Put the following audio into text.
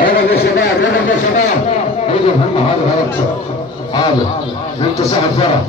يلا يا شباب، يلا يا شباب، ايدي مهمه، هذا اقصر، حاضر انت صاحب فرح.